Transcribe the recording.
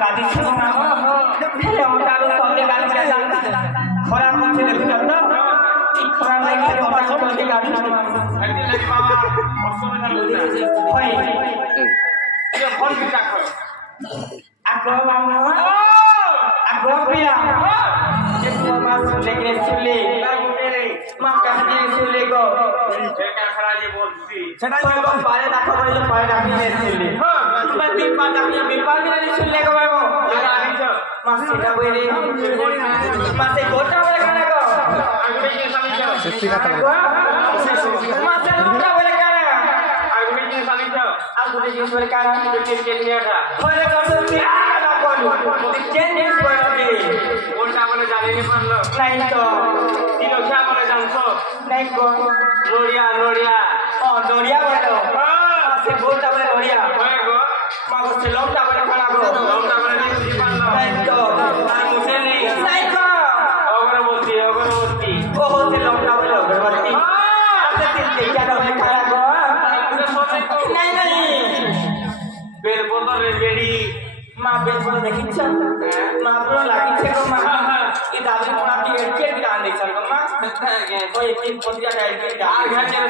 গাদি ছিল না হেলে ওটা আমি সঙ্গে গাড়ি করে যাচ্ছি খরা করছে দেখুন না এই খরা লাগে আমার সঙ্গে গাড়ি ছিল হয় ফোন পিটা কর আগ্রহ মামা আগ্রহ পিয়া যে তোমার সুলে গিয়ে সুলে মা কাছে সুলে গো এটা খরা যে বলছি সেটাই তো পারে দেখো বলে পারে রাখি সুলে তোমার তিন পা আমি বিপার করে সুলে গো বাবু মা সেটা বইরে মা সে গোটা বলে কেন গো আগুনে কি সালিছ সত্যি কথা মা সে লোকটা বলে কেন আগুনে কি সালিছ আগুনে কি বলে কেন কে নিয়েটা বলে কত কি না করলো কেন নিস বলে কোনটা বলে জানিনি পারলো নাই তো তিনো খা বলে জানছো নাই গো নড়িয়া নড়িয়া ও দড়িয়া বলো সে গোটা বলে দড়িয়া হয় গো মা সে লোকটা বলে কেন গো লোকটা বলে দেখি পারলো নাই তো আর মুখে নেই নাই গো অগরবতী অগরবতী ও হতে লোকটা বলে অগরবতী আপনি তিন দেখা বলে কেন গো নাই নাই বেল বোতলের বেড়ি মা বেশ বলে দেখিছ মা পুরো লাগিছে গো মা এই দাবি কোনা কি এর কে টান দিছ গো মা ওই তিন পতিটা গাইছে আর ঘাটের